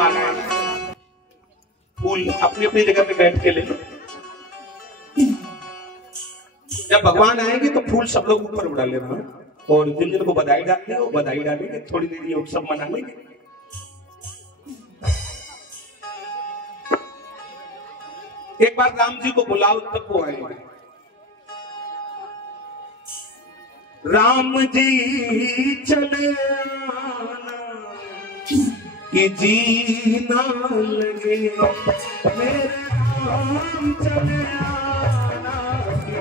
मालाएं फूल अपनी अपनी जगह पे बैठ के ले लो। जब भगवान आएंगे तो फूल सब लोग ऊपर उड़ा लेना, और जिन जिन को बधाई डालनी है वो बधाई डालेंगे, थोड़ी देर ये उत्सव मना लेंगे। एक बार राम जी को बुलाओ तब वो आएंगे। राम जी चले आना कि जीना लगे, मेरे राम चले आना कि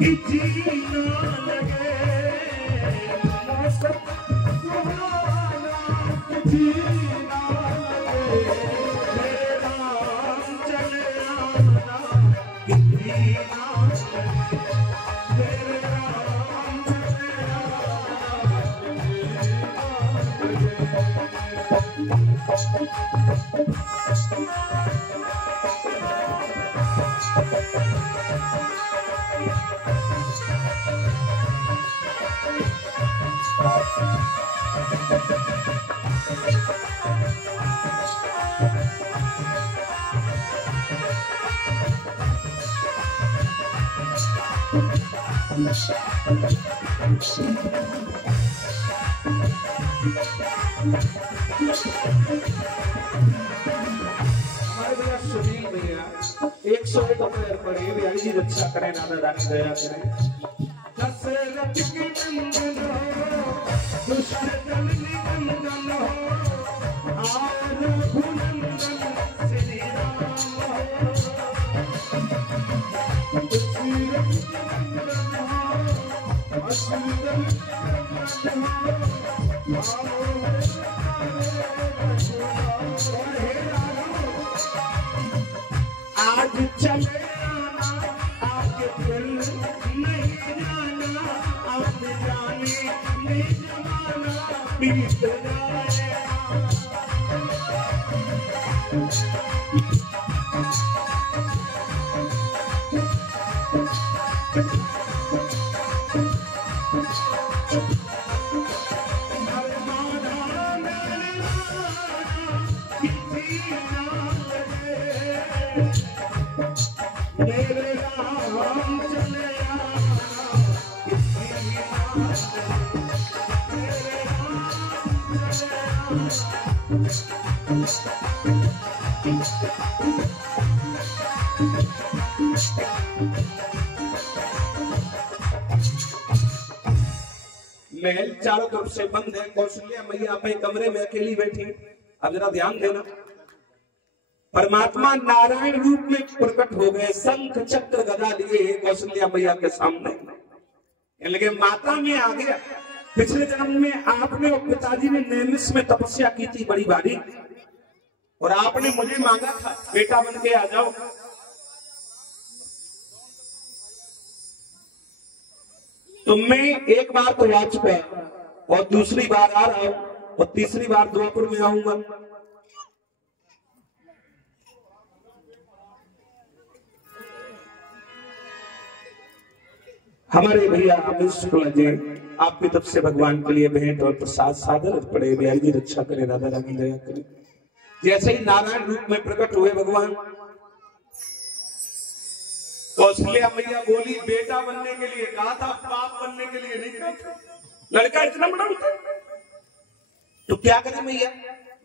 कि जीना लगे, मौसम सुहाना कि जीना लगे, मेरे राम चले आना कि जीना लगे, मेरे राम चले आना कि जीना हमारे भैया सुनील भैया 101 रुपए पड़े, बिहारी जी रक्षा करें, नाना रानी दया करें। दशरथ के नंदन हो, दुष्टदल निकंदन हो, और रघुनंदन श्री राम हो, दशरथ के नंदन हो, अश्वदल निकंदन हो, आज चले आना आगे फिर नहीं जाना, आज जाने नहीं जमाना बीत जाए। मेरे राम चले आना कि जीना लगे, मेरे राम चले महल चारों तरफ से बंद है, कौशल्या मैया अपने कमरे में अकेली बैठी। अब जरा ध्यान देना, परमात्मा नारायण रूप में प्रकट हो गए, शंख चक्र गदा लिए कौशल्या मैया के सामने। लगे माता में आ गया, पिछले जन्म में आपने और पिताजी ने नैमिष में तपस्या की थी बड़ी भारी, और आपने मुझे मांगा था बेटा बन के आ जाओ। तो मैं एक बार तो आ चुका, और दूसरी बार आ रहा हूं, और तीसरी बार द्वापर में आऊंगा। हमारे भैया अमित शुक्ला जी आपकी तरफ से भगवान के लिए भेंट और प्रसाद सादर पड़े। बिहारी जी रक्षा करे, राधा रानी दया करे। जैसे ही नारायण रूप में प्रकट हुए भगवान, कौशल्या मैया बोली बेटा बनने के लिए कहा था, बाप बनने के लिए नहीं कहा था। लड़का इतना बड़ा होता है तो क्या करें मैया?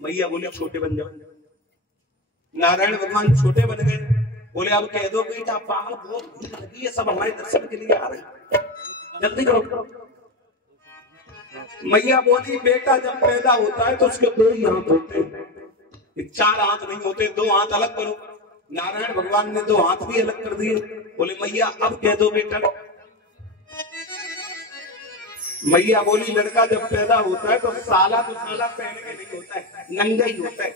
मैया बोले छोटे बन जाओ। नारायण भगवान छोटे बन गए, बोले अब कह दो बेटा बाहर बहुत भीड़ लगी है, सब हमारे दर्शन के लिए आ रहे हैं, जल्दी करो। मैया बोली बेटा जब पैदा होता है तो उसके 2 ही हाथ होते हैं, 4 हाथ नहीं होते, 2 हाथ अलग करो। नारायण भगवान ने 2 हाथ भी अलग कर दिए। बोले मैया अब कह दो बेटा। मैया बोली लड़का जब पैदा होता है तो साला तो साला पहन के नहीं होता है, नंगा ही होता है,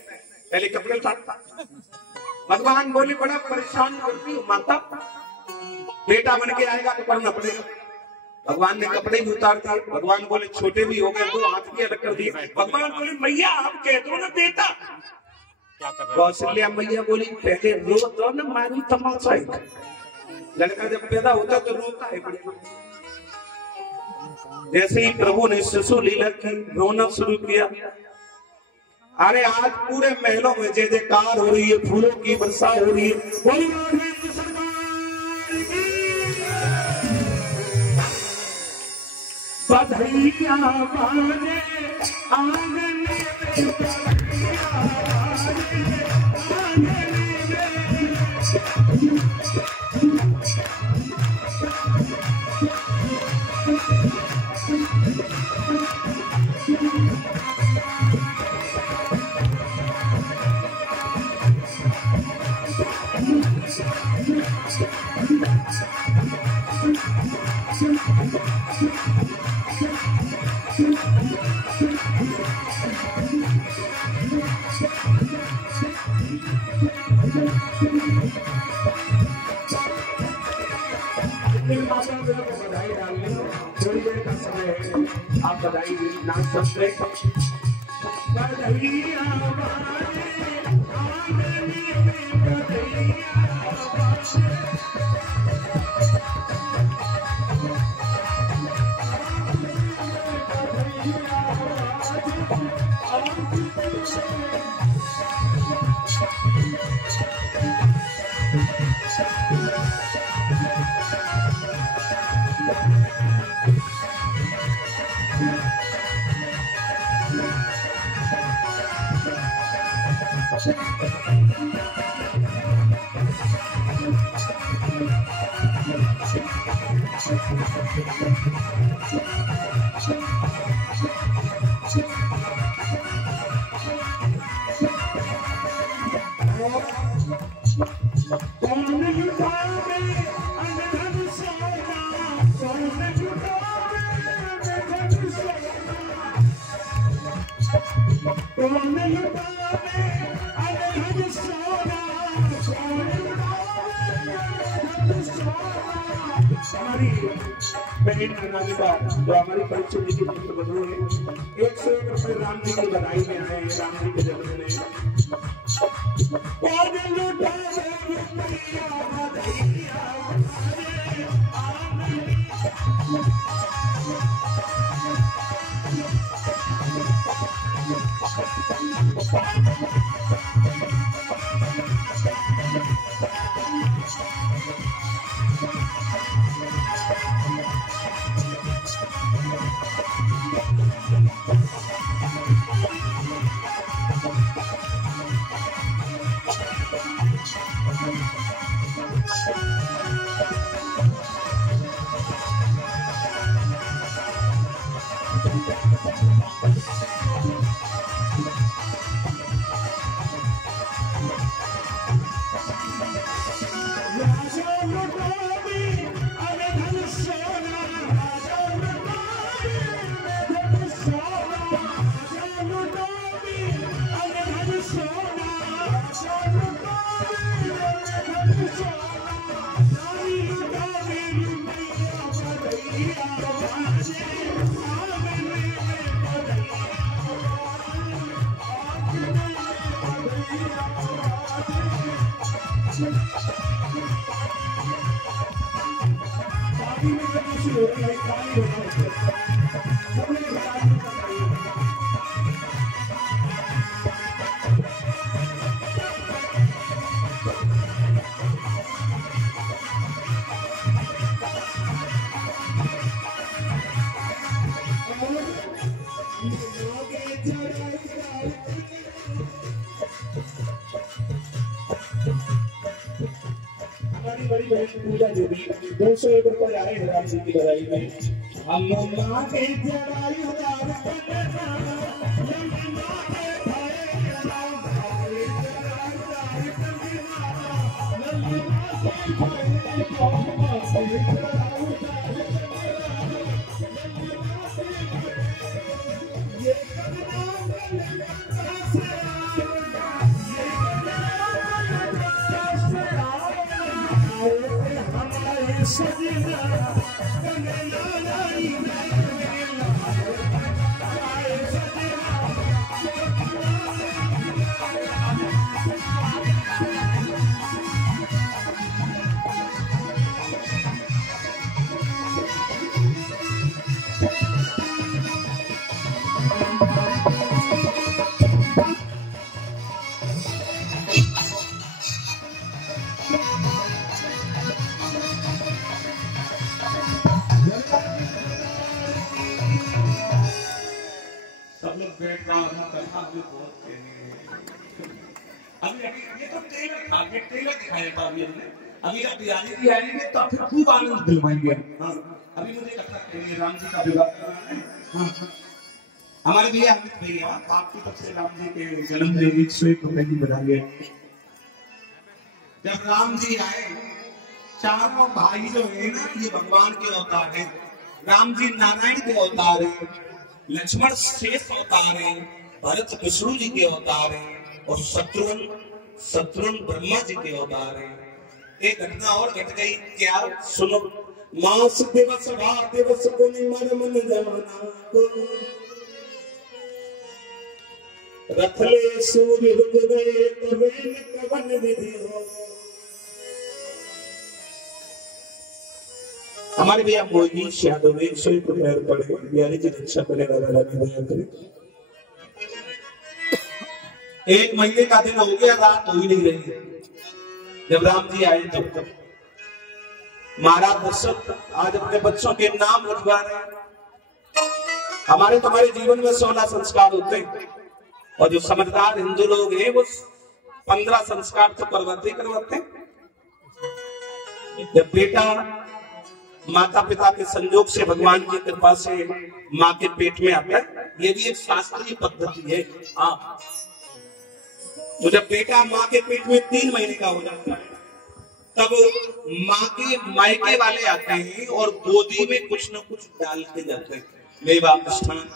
पहले कपड़े उतारता। भगवान बोले बड़ा परेशान करती हूँ माता, बेटा बन के आएगा तो पढ़ना पड़ेगा। भगवान ने कपड़े भी उतार दिए। भगवान बोले छोटे भी हो गए, दो हाथ भी अलग कर दिए। भगवान बोले मैया आप कह दो ना बेटा। कौशल्या मैया बोली पहले रो दो ना, मारी तमाशा है। लड़का जब पैदा होता तो रोता है। जैसे ही प्रभु ने शिशु लीला की रोना शुरू किया, अरे आज पूरे महलों में जय जयकार हो रही है, फूलों की वर्षा हो रही है। बधाइयां बाजे आंगन में, बधाइयां बाजे आंगन में। बधाई डालने थोड़ी देर का समय है, आप बधाई ना सकते। बधाइयां बाजे आंगन में, बधाइयां बाजे। तो हमारी परिचय की पुत्र बधू है, 101 रुपए राम जी की बधाई में आए हैं। राम जी के जन्म में पूजा देवी 201 रुपए आए राम जी की बधाई में। हम के जड़ाई सजना सब लोग बैठ रहा हूँ, कथा भी बहुत कहनी है। अभी ये तो ट्रेलर था, ये ट्रेलर दिखाया था अभी हमने। अभी जब रियलिटी आएगी तो फिर खूब आनंद दिलवाएंगे। हाँ, अभी मुझे कथा कहनी है, राम जी का विवाह करना है। हाँ, हमारे भैया अमित भैया आपकी तरफ से राम जी के जन्म में 101 रुपए की बधाई है। जब राम जी आए, चारों भाई जो है ना, ये भगवान के अवतार हैं। राम जी नारायण के अवतार हैं, लक्ष्मण शेष अवतार हैं, भरत विष्णु जी के अवतार हैं, और शत्रुघ्न ब्रह्मा जी के अवतार हैं। एक घटना और घट गई, क्या सुनो। मास दिवस भा दिवस को निमर मन जमाना को, रथले सूर्य रुक गए तो वेल कवन विधि हो। हमारे भैया मोदी यादव 101 रुपए पड़े, बिहारी जी रक्षा करे, एक महीने का दिन हो गया, रात हो ही नहीं रही। जब राम जी आए तब महाराज दशरथ आज अपने बच्चों के नाम रखवा रहे हैं। हमारे तुम्हारे जीवन में 16 संस्कार होते हैं, और जो समझदार हिंदू लोग हैं वो 15 संस्कार तो करवाते हैं। जब बेटा माता पिता के संयोग से, भगवान की कृपा से माँ के पेट में आता है, ये भी एक शास्त्रीय पद्धति है। हाँ, तो जब बेटा माँ के पेट में 3 महीने का हो जाता है, तब माँ के मायके वाले आते हैं और गोदी में कुछ न कुछ डाल के जाते हैं। मेवा मिष्ठान,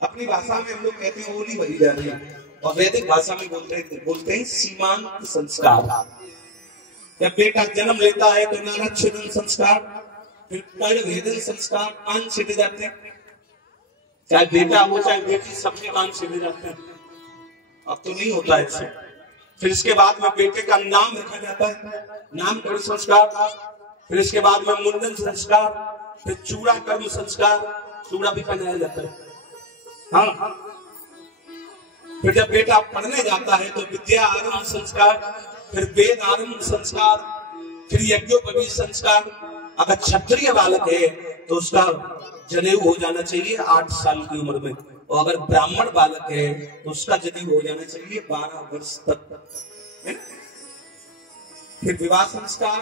अपनी भाषा में हम लोग कहते हैं ओली भरी जा रही है, और वैदिक भाषा में बोलते हैं सीमांत संस्कार। जब बेटा जन्म लेता है तो नानाच्छेदन संस्कार, फिर कर्ण भेदन संस्कार, कान छेदे जाते हैं। चाहे बेटा हो चाहे बेटी, सबके कान छेदे जाते हैं। अब तो नहीं होता ऐसे। फिर इसके बाद में बेटे का नाम रखा जाता है, नामकरण संस्कार। फिर इसके बाद में मुंडन संस्कार, फिर चूड़ा कर्म संस्कार, चूड़ा भी पहनाया जाता है। हाँ, फिर जब बेटा पढ़ने जाता है तो विद्या आरंभ संस्कार, फिर वेद आरंभ संस्कार, फिर यज्ञोपवीत संस्कार। अगर क्षत्रिय बालक है तो उसका जनेऊ हो जाना चाहिए 8 साल की उम्र में, और अगर ब्राह्मण बालक है तो उसका जनेऊ हो जाना चाहिए 12 वर्ष तक। फिर विवाह संस्कार,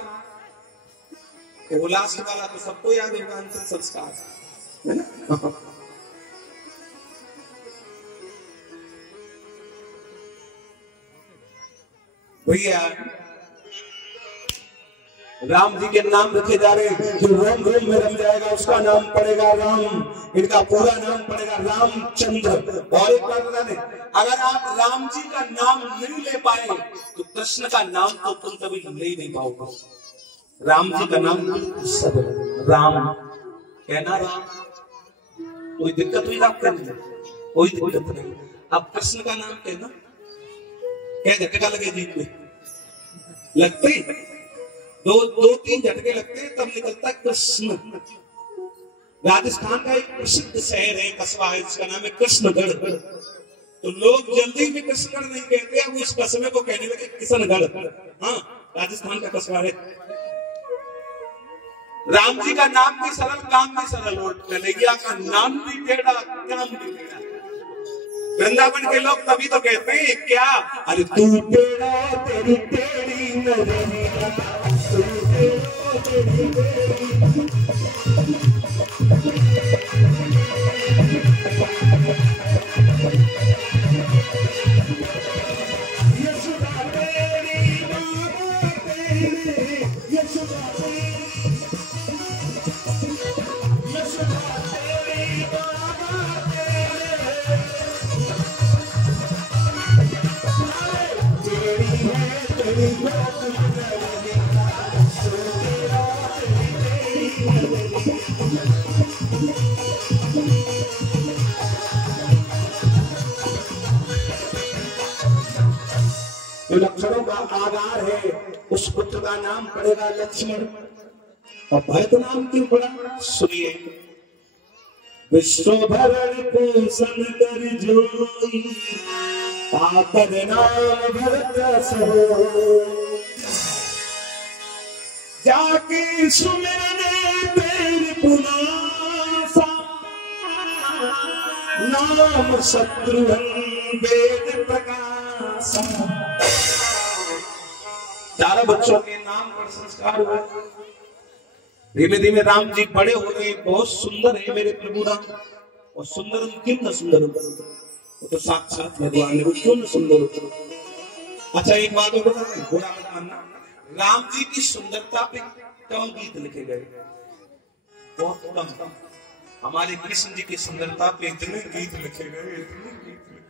वो लास्ट वाला तो सबको याद होगा, अंतिम संस्कार है ना। भैया राम जी के नाम रखे जा रहे हैं, जो रोम रोम में रम जाएगा उसका नाम पड़ेगा राम। इनका पूरा नाम पड़ेगा रामचंद्र। और एक बात बता दें, अगर आप राम जी का नाम नहीं ले पाए तो कृष्ण का नाम तो तुम कभी ले ही नहीं पाओगे। राम जी का नाम राम कहना, राम कोई दिक्कत हुई आप कहने, कोई दिक्कत नहीं। अब कृष्ण का नाम कहना क्या झटका लगे जीत में, लगते 2-3 झटके लगते हैं तब निकलता कृष्ण। राजस्थान का एक प्रसिद्ध शहर है, कस्बा है, जिसका नाम है कृष्णगढ़। तो लोग जल्दी में कृष्णगढ़ नहीं कहते, अब उस कस्बे को कहने लगे किशनगढ़। हाँ, राजस्थान का कस्बा है। राम जी का नाम भी सरल, काम भी सरल, और कन्हैया का नाम भी टेढ़ा, काम भी टेढ़ा। वृंदावन के लोग तभी तो कहते हैं क्या, अरे तू टेढ़ा तेरी टेढ़ी नजरिया, तू टेढ़ा तेरी टेढ़ी। यशोदा तेरी माता तेरी, यशोदा तेरी, यशोदा तेरी माता जो लक्षणों का आधार है, उस पुत्र का नाम पड़ेगा लक्ष्मण। और भरत नाम क्यों पड़ा, सुनिए। विश्व भरण पोषण कर जोई, ताकर नाम भरत सहो, जाके सुमिरने तेरी पुनासा, नाम शत्रुघ्न वेद प्रकाश। चारों बच्चों के नाम पर संस्कार हुए। धीमे धीमे राम जी बड़े हो गए। बहुत सुंदर है मेरे प्रभु राम। और सुंदरम किम न सुंदरम, वो तो साक्षात भगवान है, वो क्यों न सुंदर हो। अच्छा एक बात और बता रहे, बुरा मत मानना, राम जी की सुंदरता पे कम गीत लिखे गए, बहुत कम। हमारे कृष्ण जी की सुंदरता पे इतने गीत लिखे गए, इतने गीत लिखे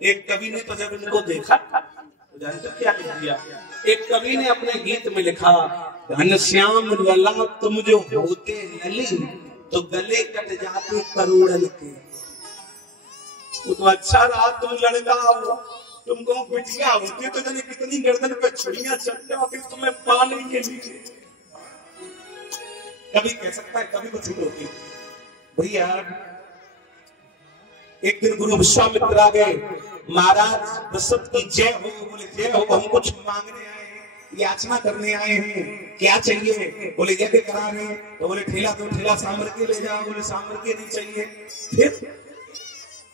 गए। एक कवि ने तो जब इनको देखा तो जानते क्या लिख दिया? एक कवि ने अपने गीत में लिखा, घनश्याम लला तुम जो होते लली, तो गले कट जाते करोड़न के। वो तो अच्छा रहा तुम लड़का हो, तुमको बिटिया होती तो जाने कितनी गर्दन पे छुरियां चलते होती तुम्हें पाने के लिए। कभी कह सकता है, कभी कुछ होती भैया। एक दिन गुरु विश्वामित्र आ गए, महाराज दशरथ की जय हो। बोले जय हो, हम कुछ मांगने आए हैं, याचना करने आए हैं, क्या चाहिए? बोले यज्ञ करा रहे हैं। तो बोले ठेला दो, ठेला सामर्थ्य ले जाओ। बोले सामर्थ्य नहीं चाहिए। फिर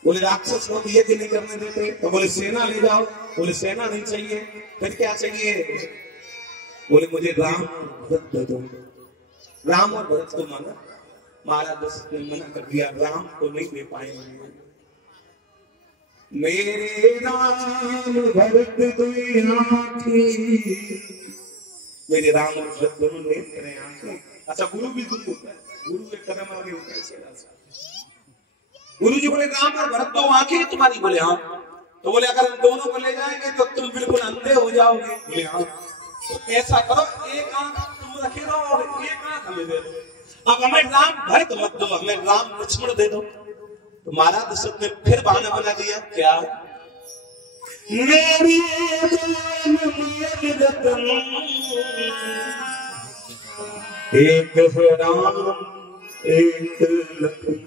बोले राक्षस लोग यज्ञ नहीं करने देते। तो बोले सेना ले जाओ। बोले सेना नहीं चाहिए। फिर क्या चाहिए? बोले मुझे राम भरत दे दो। राम और भरत को मांगा, महाराज दशरथ ने मना कर दिया, राम को नहीं दे पाएंगे। मेरे राम भरत दुई आंखें, मेरे राम और भरत दोनों नेत्र आंखें। अच्छा गुरु भी दुख होता है, गुरु एक कदम आगे होता है। गुरु जी बोले राम और भरत दो आंखें तुम्हारी? बोले हाँ। तो बोले अगर हम दोनों को ले जाएंगे तो तुम बिल्कुल अंधे हो जाओगे। बोले हाँ। तो ऐसा करो, एक आंख तुम रखे रहो और एक आंख हमें दे दो। अब हमें राम भरत मत दो, हमें राम लक्ष्मण दे दो। तो महाराज दशरथ ने फिर बहाना बना दिया, क्या? मेरी एक है राम एक लक्ष्मण,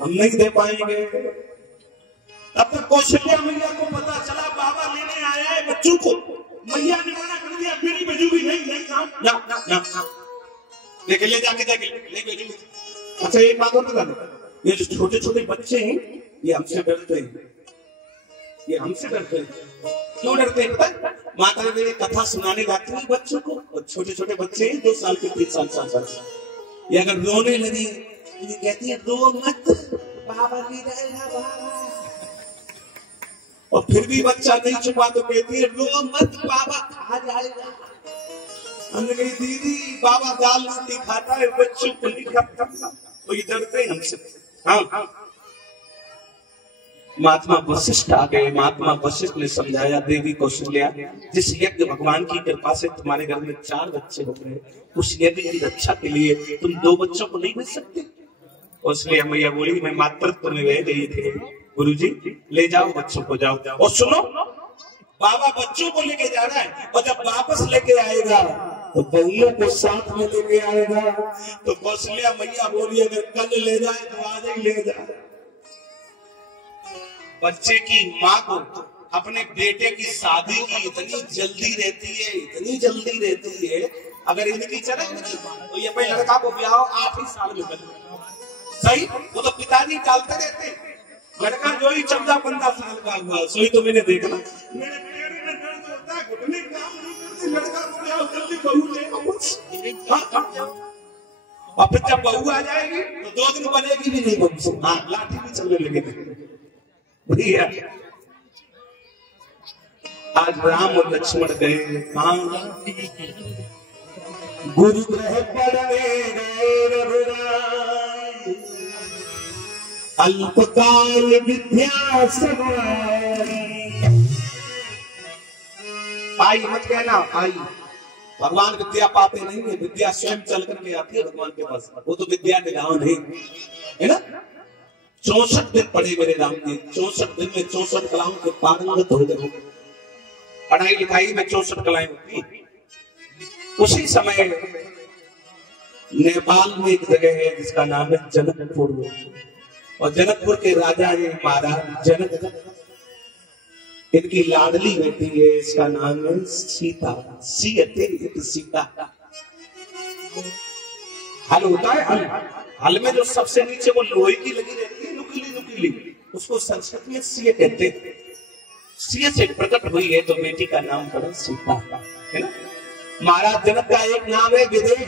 हम नहीं दे पाएंगे। तब तक कौशल्या मैया को पता चला बाबा लेने आया है बच्चों को। मैया ने मना कर दिया, मेरी भेजूंगी नहीं ना। लेके ले जाके ले भेजूंगी। अच्छा एक बात और बता दो, ये जो छोटे छोटे बच्चे हैं ये हमसे डरते हैं। ये हमसे डरते हैं। क्यों डरते हैं पता है? माता ने कथा सुनाने जाती है बच्चों को, और छोटे छोटे बच्चे 2 साल के 3 साल 4 साल, ये अगर रोने लगे ये कहती है रो मत, बाबा नहीं रहेगा बाबा। और फिर भी बच्चा नहीं छुपा तो कहती है रो मत, बाबा खा जाएगा। हमने कही दीदी बाबा दाल रोटी खाता है, बच्चों को नहीं खाता। तो ये डरते हैं हमसे। हाँ, महात्मा वशिष्ठ आ गए। महात्मा वशिष्ठ ने समझाया, देवी कौशल्या, जिस यज्ञ भगवान की कृपा से तुम्हारे घर में 4 बच्चे हो गए, उस यज्ञ की रक्षा के लिए तुम 2 बच्चों को नहीं भेज सकते? इसलिए मैया बोली, मैं मातृत्व में रह गई थी, गुरुजी ले जाओ बच्चों को, जाओ। और सुनो, बाबा बच्चों को लेके जा रहा है, और जब वापस लेके आएगा तो बहुओं को साथ में लेके आएगा। तो कौशल्या मैया बोली, अगर कल ले जाए तो आज ही ले जाए। बच्चे की माँ को अपने बेटे की शादी की इतनी जल्दी रहती है, इतनी जल्दी रहती है। अगर इनकी चले तो ये भाई लड़का को ब्याह 8 ही साल में कर सही। वो तो पिताजी टालते रहते, लड़का जो ही 14-15 साल का हुआ सोई तो मैंने देखना, मेरे पेट में दर्द होता है, घुटने काम नहीं करते, लड़का को ब्याह जल्दी बहू ले। और फिर जब बहू आ जाएगी तो 2 दिन बनेगी भी नहीं बहू। हाँ, लाठी भी चलने लगेगी। भैया आज राम और लक्ष्मण गए कहाँ? गुरु ग्रह पढ़ने गए रघुराय, अल्पकाल विद्या समाई। आई मत कहना आई, भगवान विद्या पाते नहीं है, विद्या स्वयं चल करके आती है भगवान के पास। वो तो विद्या निगाह नहीं है ना। 64 दिन पढ़े मेरे राम जी, 64 दिन में 64 कलाओं के पारंगत हो गए। पढ़ाई लिखाई में 64 कलाएं होती। उसी समय नेपाल में एक जगह है जिसका नाम है जनकपुर, और जनकपुर के राजा है महाराज जनक। इनकी लाडली बेटी है, इसका नाम है सीता। सीता हल होता है हल, हल में जो सबसे नीचे वो लोहे की लगी रहती है नुकीली नुकीली, उसको संस्कृत में सिय कहते हैं। सिय से प्रकट हुई है तो बेटी का नाम पड़ा सीता, है ना। महाराज जनक का एक नाम है विदेह,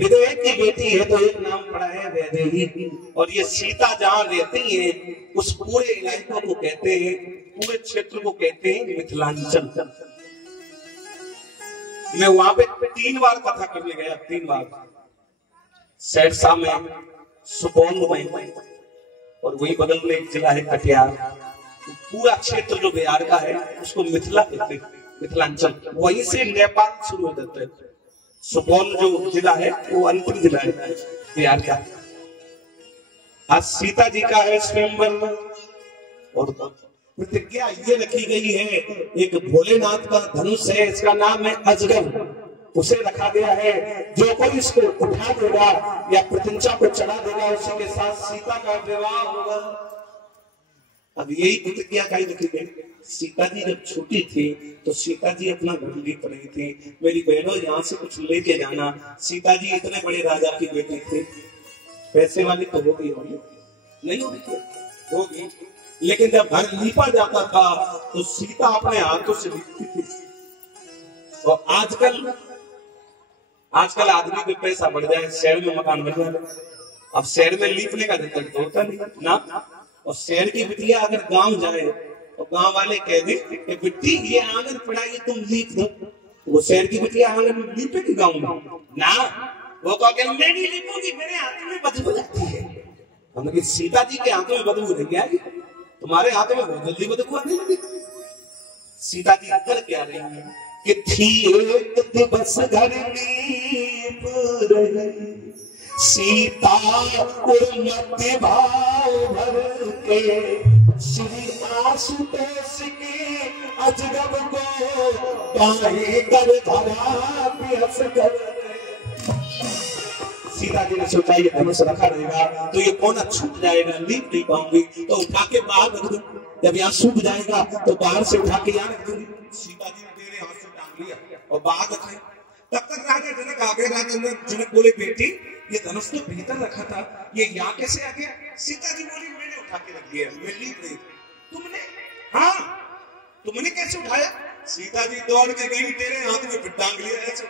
विदेह की बेटी है तो एक नाम पड़ा है वैदेही। और ये सीता जहां रहती है उस पूरे इलाके को कहते हैं, पूरे क्षेत्र को कहते हैं मिथिलांचल। मैं वहां पे 3 बार कथा करने गया, 3 बार, सहरसा में, सुपौल में, और वही बगल में एक जिला है कटिहार। पूरा क्षेत्र जो बिहार का है उसको मिथिला कहते हैं, मिथिलांचल। वहीं से नेपाल शुरू हो जाता है। सुपौल जो जिला है वो अंतिम जिला है बिहार का। आज सीता जी का है स्वयंवर, और प्रतिज्ञा ये रखी गई है, एक भोलेनाथ का धनुष है, इसका नाम है अजगर, उसे रखा गया है। जो कोई इसको उठा देगा या प्रतिज्ञा को चढ़ा देगा उसी के साथ सीता का विवाह होगा। अब यही प्रतिज्ञा का ही रखी गई। सीता जी जब छोटी थी तो सीता जी अपना घर लेकर रही थी, मेरी बहनों यहाँ से कुछ लेके जाना। सीता जी इतने बड़े राजा की बेटी थी, पैसे वाली तो होगी नहीं होगी, होगी, लेकिन जब घर लीपा जाता था तो सीता अपने हाथों से लिपती थी। और आजकल आदमी पे पैसा बढ़ जाए, शहर में मकान बन जाए, अब शहर में लीपने का झंझट तो होता नहीं ना। और शहर की बिटिया अगर गांव जाए तो गांव वाले कह दे कि बिट्टी ये आंगन पड़ा ये तुम लीप दो, वो शहर की बिटिया आंगन लीपेगी गांव में ना, वो कहे मैं नहीं लीपूंगी, मेरे हाथ में बदबू लगती है। हमने सीता जी के हाथों में बदबू नहीं आई, तुम्हारे हाथों में बहुत जल्दी बदबू आने लगी। सीता जी कर क्या रही है कि थी एक दिवस घर लीप रही सीता उन्नति भाव भर के, श्री आशुतोष के अजगब को गाहे कर धरा पियस कर। सीता जी ने सोचा ये धनुष रखा रहेगा तो ये कोना छूट जाएगा, लीप नहीं पाऊंगी, तो उठा के बाहर रख दूं, जब यहाँ सूख जाएगा तो बाहर से उठा के यहाँ रख दूंगी। सीता जी ने मेरे हाथ से टांग लिया और बाहर रखा। तब तक राजा जनक आ गए। राजा जनक बोले बेटी ये धनुष तो भीतर रखा था, ये यहाँ कैसे आ गया? सीता जी बोली मैंने उठा के रख दिया, मैं लीप नहीं। तुमने? हाँ, तुमने कैसे उठाया? सीता जी दौड़ के गई, तेरे हाथ में टांग लिया, ऐसे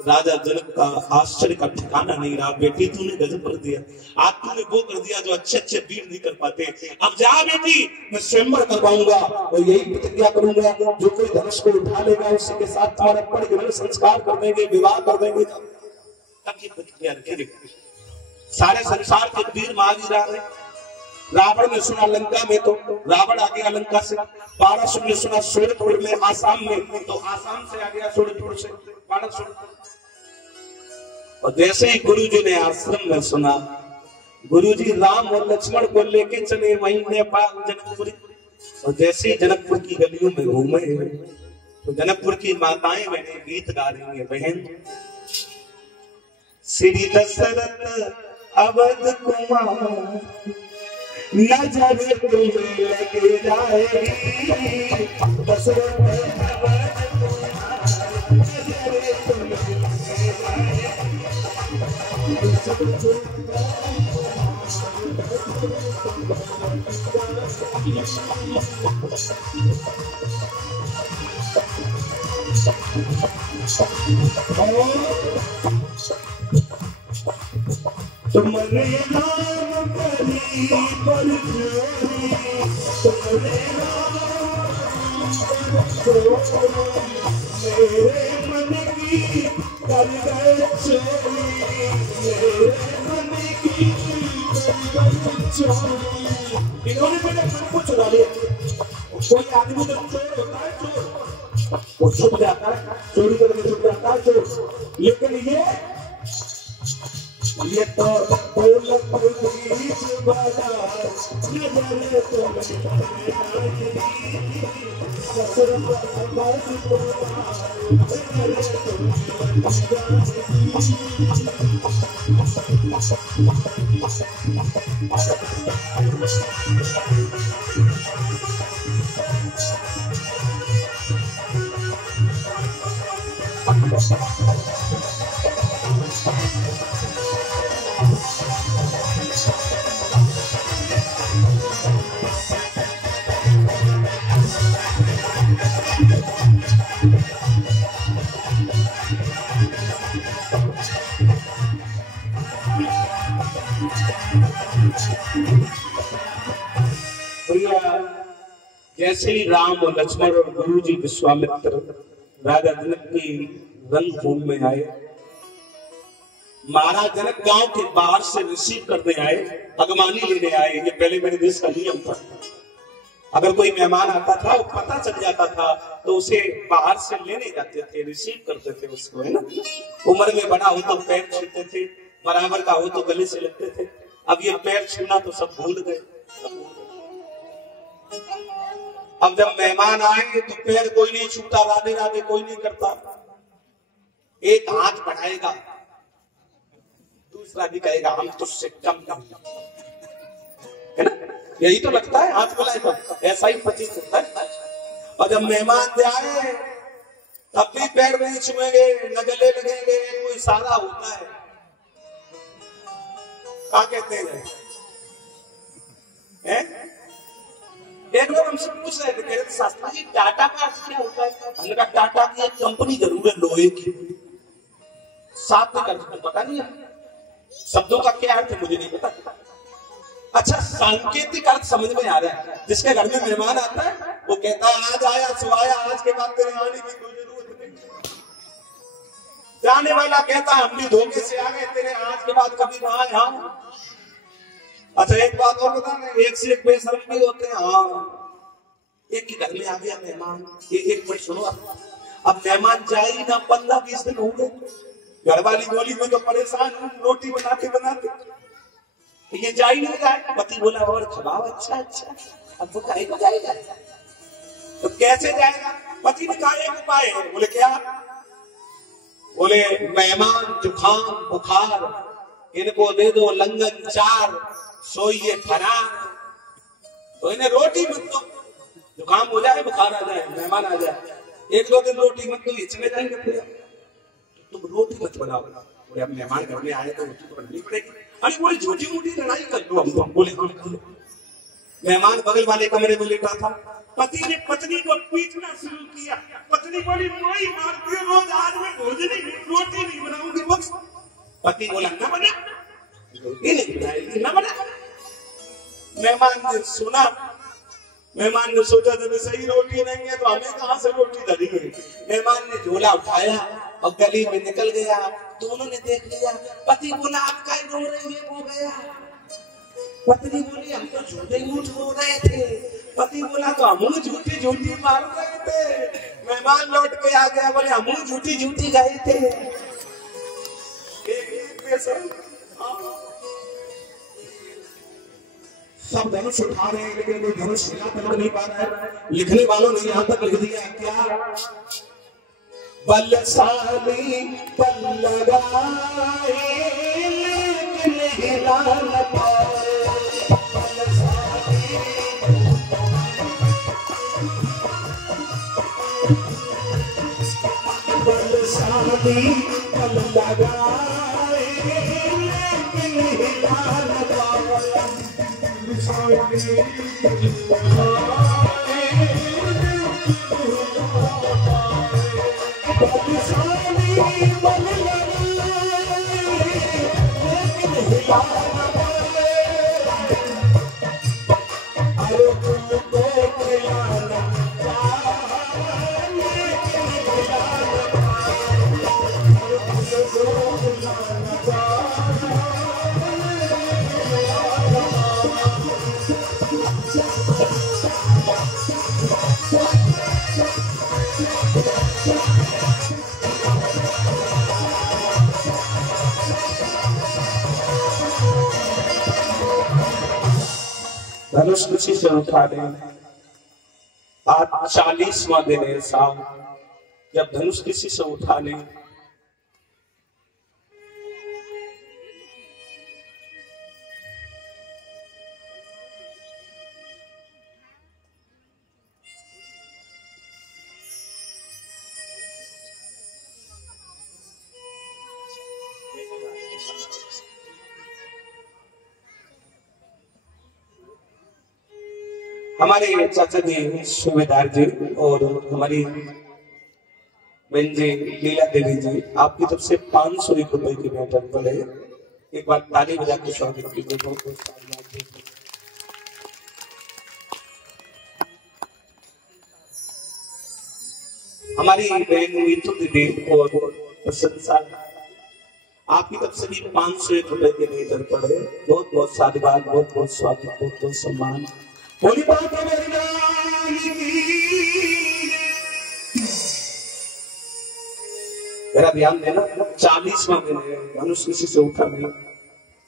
राजा जनक का आश्चर्य का ठिकाना नहीं रहा। बेटी तूने गजब कर दिया, आज तूने वो कर दिया जो अच्छे अच्छे वीर नहीं कर पाते। अब जा बेटी, मैं स्वयंवर करवाऊंगा और यही प्रतिज्ञा करूंगा, जो कोई धनुष को उठा लेगा उसी के साथ तुम्हारा परिग्रह संस्कार कर देंगे, विवाह कर देंगे। तब ये प्रतिज्ञा रखेंगे। सारे संसार के वीर महावीर आ गए। रावण ने सुना लंका में, तो रावण आ गया लंका से। पारस ने सुना सोरठपुर में, आसाम में, तो आसाम से आ गया सोरठपुर से पारस। और जैसे ही गुरुजी ने आश्रम में सुना, गुरुजी राम और लक्ष्मण को लेके चले वहीं नेपाल जनकपुरी। और जैसे ही जनकपुर की गलियों में घूमे तो जनकपुर की माताएं बहनें गीत गा रही है। बहन श्री दशरथ अवध कुमार नजर तुम्हें लगे जाएगी, दशरथ अवध कुमार नजर तुम्हें लगे तुमने नाम करी पर तुमने मेरे मन की कर गए चोरी, मेरे मन की कर गए चोरी। इन्होंने मेरे मन को चुरा लिया। कोई आदमी तो चोर होता है, चोर वो छुप जाता है, चोरी करके छुप जाता है चोर, लेकिन ये तो दौलत बीच बाजार नजर तो जैसे ही राम और लक्ष्मण और गुरु जी विश्वामित्र राजा जनक की रणभूमि में आए, महाराज जनक गांव के बाहर से रिसीव करने आए, अगमानी लेने आए। ये पहले मेरे देश का नियम था। अगर कोई मेहमान आता था वो पता चल जाता था तो उसे बाहर से लेने जाते थे, रिसीव करते थे उसको, है ना। उम्र में बड़ा हो तो पैर छूते थे, बराबर का हो तो गले से लगते थे। अब ये पैर छूना तो सब भूल गए। अब जब मेहमान आएंगे तो पैर कोई नहीं छूता, राधे राधे कोई नहीं करता। एक हाथ बढ़ाएगा, दूसरा भी कहेगा हम तुझसे कम नहीं, है ना। यही तो लगता है, हाथ बुलाएगा, ऐसा ही प्रतीत होता है। और जब मेहमान आए तब भी पैर नहीं छुएंगे, न गले लगेंगे, कोई इशारा होता है। क्या कहते हैं? एक लोग हमसे पूछ रहे थे, कह रहे थे शास्त्री जी टाटा का अर्थ क्या होता है? हमने कहा टाटा की एक कंपनी जरूर है लोहे की, सात्विक अर्थ में पता नहीं है, शब्दों का क्या अर्थ है मुझे नहीं पता। अच्छा, सांकेतिक अर्थ समझ में आ रहा है। जिसके घर में मेहमान आता है वो कहता है आज आया सो आया, आज के बाद तेरे आने की कोई जरूरत नहीं। जाने वाला कहता हम भी धोखे से आ गए, तेरे आज के बाद कभी ना आए। हाँ, अच्छा एक बात और बता दें, एक से एक बेशर्म भी होते हैं। हाँ, एक के घर में आ गया मेहमान, एक मिनट सुनो। अब मेहमान जाए ही ना 15-20 दिन हो गए, घर वाली बोली मैं तो परेशान हूँ, रोटी बनाते बनाते ये जा ही नहीं रहा। पति बोला और खबाव अच्छा अच्छा, अब वो काहे को जाएगा? तो कैसे जाएगा? पति ने कहा एक उपाय है। बोले क्या? बोले मेहमान जुखाम बुखार इनको दे दो लंगन चार, सोइए फरार। तो इन्हें रोटी मत दो, जुकाम हो जाए बुखार आ जाए मेहमान आ जाए, 1-2 दिन रोटी मत दो, ये चले जाएंगे। फिर तुम रोटी मत बनाओ। बोले अब मेहमान घर में आए तो रोटी तो बननी पड़ेगी। अरे बोले झूठी मूठी लड़ाई कर लो हम तो। बोले हाँ। मेहमान बगल वाले कमरे में लेटा था, पति ने पत्नी को पीटना शुरू किया। पत्नी बोली कोई मारती है रोज, आज मैं भोजन ही रोटी नहीं बनाऊंगी बस। पति बोला न बना, रोटी नहीं बनाएगी न बना। मेहमान ने सुना, मेहमान ने सोचा जब सही रोटी नहीं है तो हमें कहां से रोटी धरी हुई। मेहमान ने झोला उठाया और गली में निकल गया। दोनों ने देख लिया। पति बोला आप क्या रो रही है? हो गया। पत्नी बोली हम तो झूठे मूठ रो रहे थे। पति बोला तो हम झूठी झूठी मार रहे थे। मेहमान लौट के आ गया, बोले हम झूठी झूठी गए थे। सब धनुष उठा रहे हैं लेकिन कोई धनुष हिला तक नहीं पा रहा है। लिखने वालों ने यहाँ तक लिख दिया क्या? बलशाली बल लगाए लेकिन हिला न पाए। बलशाली बल लगाए लेकिन हिला न पाए। धनुष किसी से उठा ले। आज 40वां दिन है साल जब धनुष किसी से उठा ले। हमारे चाचा जी सूबेदार जी और हमारी बहन जी लीला देवी जी, आपकी तरफ से 501 रुपए की भेंट अंकल है। एक बार ताली बजा के स्वागत कीजिए। बहुत बहुत धन्यवाद। हमारी बहन मीतू दीदी और प्रशंसा, आपकी तरफ से भी 501 रुपए के भेंट पड़े। बहुत बहुत साधुवाद, बहुत बहुत स्वागत, बहुत बहुत सम्मान। बोली बात मेरा ध्यान देना। 40वां दिन है, धनुष किसी से उठा नहीं।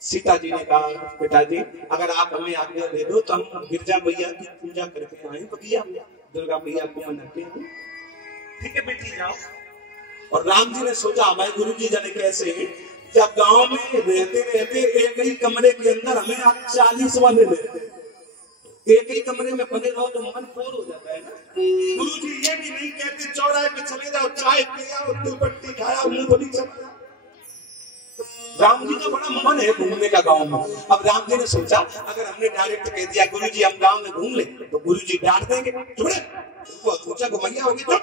सीता जी ने कहा पिताजी अगर आप हमें आज्ञा दे दो तो हम गिरजा मैया की पूजा करके आए बगिया में, दुर्गा मैया को मनाते हैं। ठीक है बेटी जाओ। और राम जी ने सोचा हमारे गुरु जी जाने कैसे, जब गांव में रहते रहते एक ही कमरे के अंदर हमें आप 40वां दिन है, एक ही कमरे में बने रहो तो मन बोर हो जाता है ना। गुरु जी ये भी नहीं कहते चौराहे पे चले जाओ, चाय पिया और दुपट्टी खाया, मूंगफली चबाया। राम जी का बड़ा मन है घूमने का गांव में। अब राम जी ने सोचा अगर हमने डायरेक्ट कह दिया गुरु जी हम गांव में घूम ले तो गुरु जी डांट देंगे, वो सोचा घुमैया होगी तो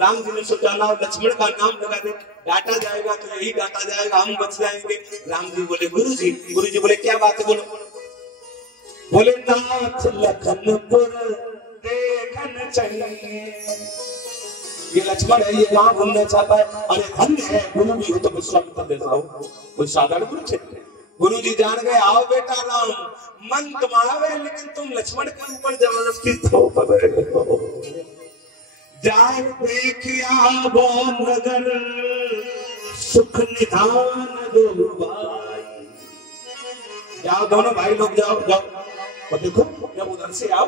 राम जी ने सोचा ना लक्ष्मण का नाम लगा दे, डांटा जाएगा तो यही डांटा जाएगा, हम बच जाएंगे। राम जी बोले गुरु जी बोले क्या बात है बोलो। बोले नाथ लखनपुर देखन चाहिए, ये लक्ष्मण है, ये गांव घूमना चाहता है। अरे धन्य है गुरु जी हो तो विश्वामित्र जैसा हो, कोई साधारण गुरु थे। गुरु जी जान गए आओ बेटा राम, मन तुम्हारा लेकिन तुम लक्ष्मण के ऊपर जबरदस्ती थोप रहे हो। जाए देखिया वो नगर सुख निधान दो भाई, जाओ दोनों भाई लोग जाओ जाओ। और देखो जब उधर से आओ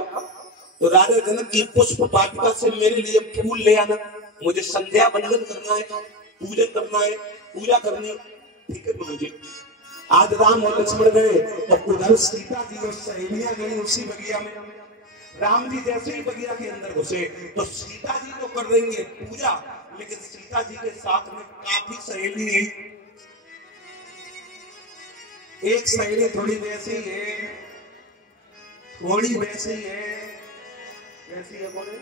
तो राजा जनक की पुष्प वाटिका से मेरे लिए फूल ले आना, मुझे संध्या बंदन करना है, पूजन करना है, पूजा करनी है। ठीक है गुरु जी। आज राम और लक्ष्मण गए और उधर सीता जी और सहेलियां गई उसी बगिया में। राम जी जैसे ही बगिया के अंदर घुसे तो सीता जी तो कर रही है पूजा, लेकिन सीता जी के साथ में काफी सहेली है। एक सहेली थोड़ी वैसी है, थोड़ी वैसी है, कैसी है बोले।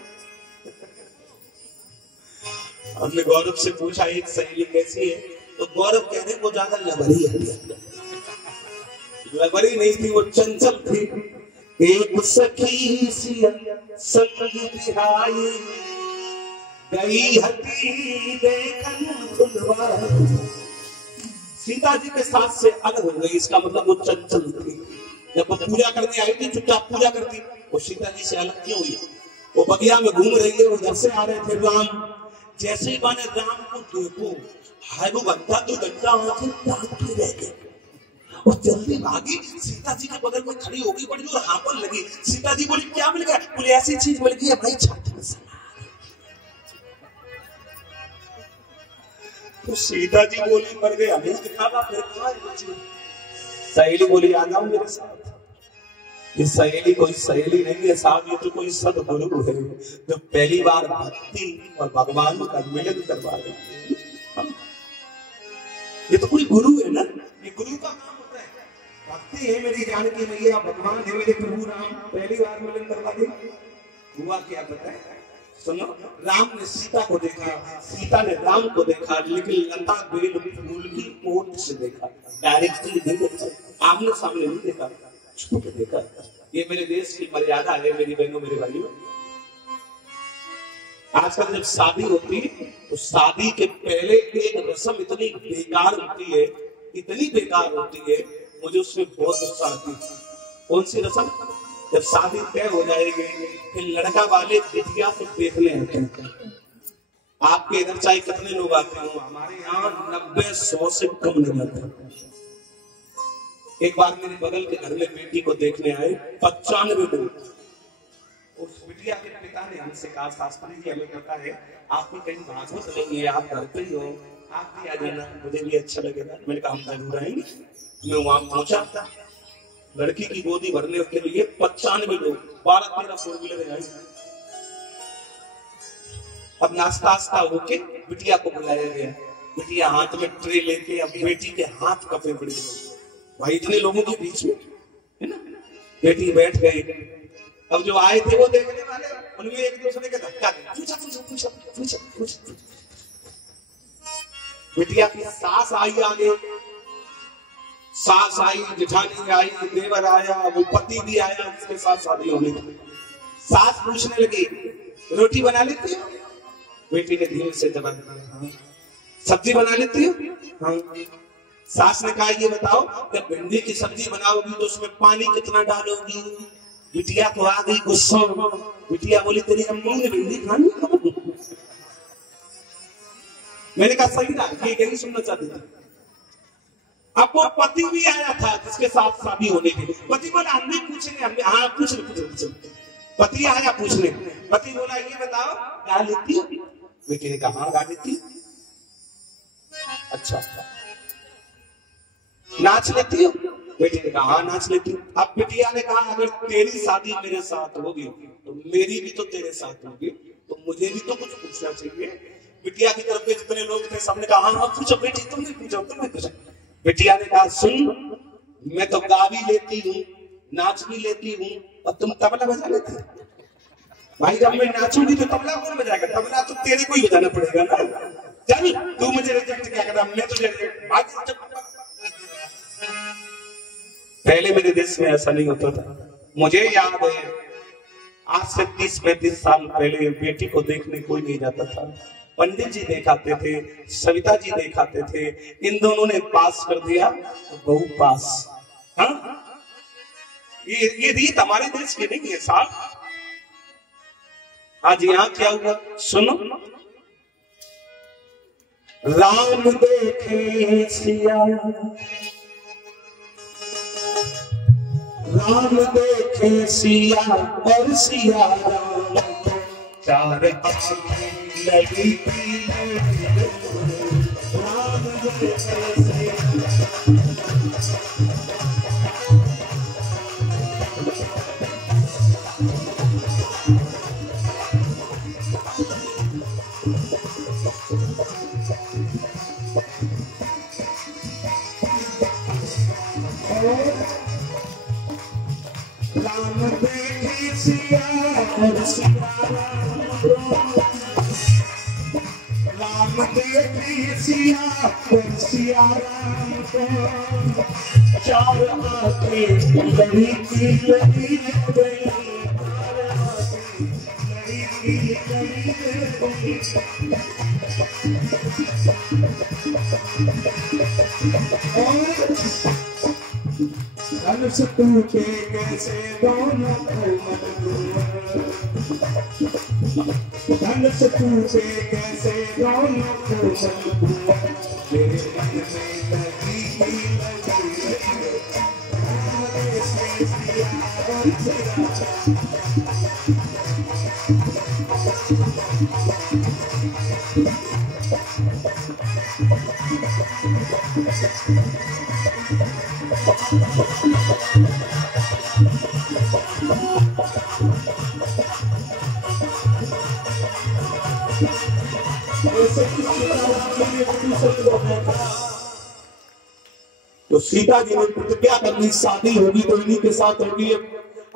हमने गौरव से पूछा एक सहेली कैसी है, तो गौरव कह रहे वो ज्यादा लबरी है। लबरी नहीं थी, वो चंचल थी। एक सखी सी संग बिहाई गई हती देखन फुलवाई। सीता जी के साथ से अलग हो गई, इसका मतलब वो चंचल थी। जब वो पूजा करने आई थी चुपचाप पूजा करती, वो सीता जी से अलग क्यों हुई। वो बगिया में घूम रही है, उधर से आ रहे थे राम। जैसे ही माने राम को देखो, हाय वो घंटा 2 घंटा आंखें ताकती रह गई। वो जल्दी भागी, सीता जी के बगल में खड़ी होगी, बड़ी जोर हांपन लगी। सीता जी बोली क्या मिल गया? बोले ऐसी चीज मिल गई है भाई, छाती में समा। तो सीता जी बोली मर गए हमें दिखावा फिर कहां है। सहेली बोली आ जाओ मेरे साथ। ये सहेली कोई सहेली नहीं है साहब, ये तो कोई सदगुरु है जो पहली बार भक्ति और भगवान का मिलन करवा रही है। ये तो कोई गुरु है ना, ये गुरु का काम होता है। भक्ति है मेरी जानकी मैया, भगवान है मेरे प्रभु राम, पहली बार मिलन करवा दी। हुआ क्या पता है? सुनो, राम ने सीता को देखा, सीता ने राम को देखा, लेकिन लता बेल फूल की ओट से देखा, डायरेक्टली नहीं देखा, आमने सामने नहीं देखा, छुप के देखा। ये मेरे देश की मर्यादा है मेरी बहनों मेरे भाइयों। आजकल जब शादी होती तो शादी के पहले एक रस्म इतनी बेकार होती है, इतनी बेकार होती है, मुझे उसमें बहुत गुस्सा आती है। कौन सी रस्म? जब शादी तय हो जाएगी फिर लड़का वाले बिटिया को देखने आते हैं। आपके इधर चाहे कितने लोग आते हो, हमारे यहाँ 90-100 से कम नहीं आते। एक बार मेरे बगल के घर में बेटी को देखने आए 95 लोग। उस बिटिया के पिता ने हमसे कहा शास्त्री जी हमें पता है आपकी कहीं भागवत नहीं है, आप घर पे ही हो, आप भी आ जाना, मुझे भी अच्छा लगेगा। मैंने कहा हम जरूर आएंगे। मैं वहां पहुंचा था, लड़की की गोदी भरने के लिए 95 लोग, 12-13 फोर व्हीलर आई। अब नाश्ता आस्ता होके बिटिया को बुलाया गया। बिटिया हाथ में ट्रे लेके, अब बेटी के हाथ कपे पड़े भाई, इतने लोगों के बीच में है ना। बेटी बैठ गई, अब जो आए थे वो देखने वाले, उनमें एक दूसरे का धक्का पूछा। बिटिया की सास आई आगे, सास आई, जेठानी आई, देवर आया, वो पति भी आया, उसके साथ शादी होने लगी। सास पूछने लगी, रोटी बना लेती हो? बेटी ने धीरे से जवाब दिया, हाँ। सब्जी बना लेती हो? हाँ। सास ने कहा, ये बताओ, जब भिंडी की सब्जी बनाओगी तो उसमें पानी कितना डालोगी? बिटिया को आ गई गुस्सा। बिटिया बोली, तेरी अम्मा ने भिंडी खानी? मैंने कहा सही ना, ये कहीं सुनना चाहती थी। अब वो पति भी आया था जिसके साथ शादी होने के। पति बोला, हम भी पूछेंगे, हम भी, हाँ पूछ। पति आया पूछने। पति बोला, ये बताओ, गा लेती हो? बेटी ने कहा, हाँ गा लेती। अच्छा, नाच लेती हो? बेटी ने कहा, हाँ नाच लेती हूँ। अब बिटिया ने कहा, अगर तेरी शादी मेरे साथ होगी तो मेरी भी तो तेरे साथ होगी, तो मुझे भी तो कुछ पूछना चाहिए। बिटिया की तरफ के जितने लोग थे सबने कहा, हाँ पूछो बेटी, तुम भी पूछो। बिटिया ने कहा, सुन, मैं तो गा भी लेती हूँ, नाच भी लेती हूँ, और तुम तबला बजा लेती हो? भाई जब मैं नाचूंगी तो तबला कौन बजाएगा? तबला तो तेरे को ही बजाना पड़ेगा ना। चल तू मुझे रिजेक्ट क्या कर रहा, मैं तुझे पहले मेरे देश में ऐसा नहीं होता था। मुझे याद है, आज से 30-35 साल पहले बेटी को देखने कोई नहीं जाता था। पंडित जी देखाते थे, सविता जी देखाते थे, इन दोनों ने पास कर दिया तो बहू पास। हाँ, ये रीत हमारे देश की नहीं है साहब। आज यहाँ क्या हुआ सुनो। राम देखे सिया, राम देखे सिया और सिया राम, चार लगी राम देखे सिया। राम देखे सिया और सिया राम देखे सिया और सिया राम को, चार आंखें लड़ी की लड़ी गई, लड़ी की लड़ी गई। धनुष टूटे कैसे दोनों को मजबूर, धनुष टूटे कैसे दोनों को मजबूर, मेरे मन में लगी ही लगी तो सीता जी ने प्रतिज्ञा कर ली, शादी होगी तो इन्हीं के साथ होगी।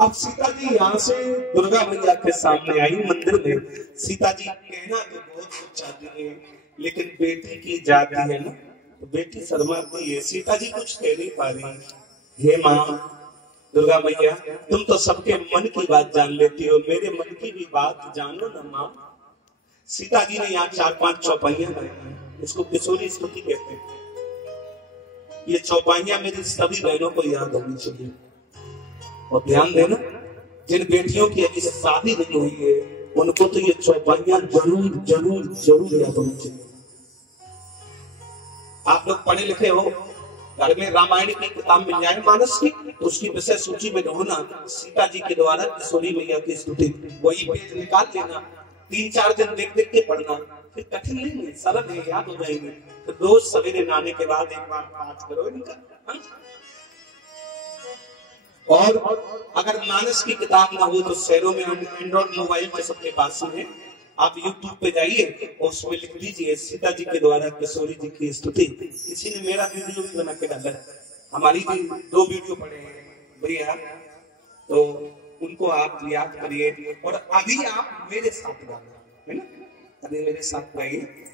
अब सीता जी यहाँ से दुर्गा मैया के सामने आई मंदिर में। सीता जी कहना तो बहुत कुछ चाहती है, लेकिन बेटी की जाति है ना, तो बेटी शर्माती है। सीता जी कुछ कह नहीं पा रही। हे माँ दुर्गा मैया, तुम तो सबके मन की बात जान लेती हो, मेरे मन की भी बात जानो ना माँ। सीता जी ने यहाँ 4-5 चौपाइयां बनाई, इसको किशोरी स्तुति कहते हैं। ये चौपाइयां मेरी सभी बहनों को याद होनी चाहिए। और ध्यान देना, जिन बेटियों की अभी शादी नहीं हुई है उनको तो ये चौपाइयां जरूर जरूर जरूर याद होनी चाहिए। आप लोग पढ़े लिखे हो, घर में रामायण की किताब मिल जाए मानस की, तो उसकी विषय सूची में ढूंढना सीता जी के द्वारा किशोरी मैया की स्तुति, वही पेज निकाल लेना, 3-4 दिन देख देख के पढ़ना, फिर कठिन नहीं है, सरल है, याद हो जाएंगे। तो रोज सवेरे नहाने के बाद एक बार पाठ करो इनका। और अगर मानस की किताब ना हो तो शहरों में एंड्रॉइड मोबाइल में सबके पास है, आप YouTube पे जाइए और उसमें लिख दीजिए सीता जी के द्वारा किशोरी जी की स्तुति। किसी ने मेरा वीडियो भी बना के डाला है, हमारी भी 2 वीडियो पड़े हैं भैया। तो उनको आप याद करिए और अभी आप मेरे साथ गाना, है ना, अभी मेरे साथ गाइए।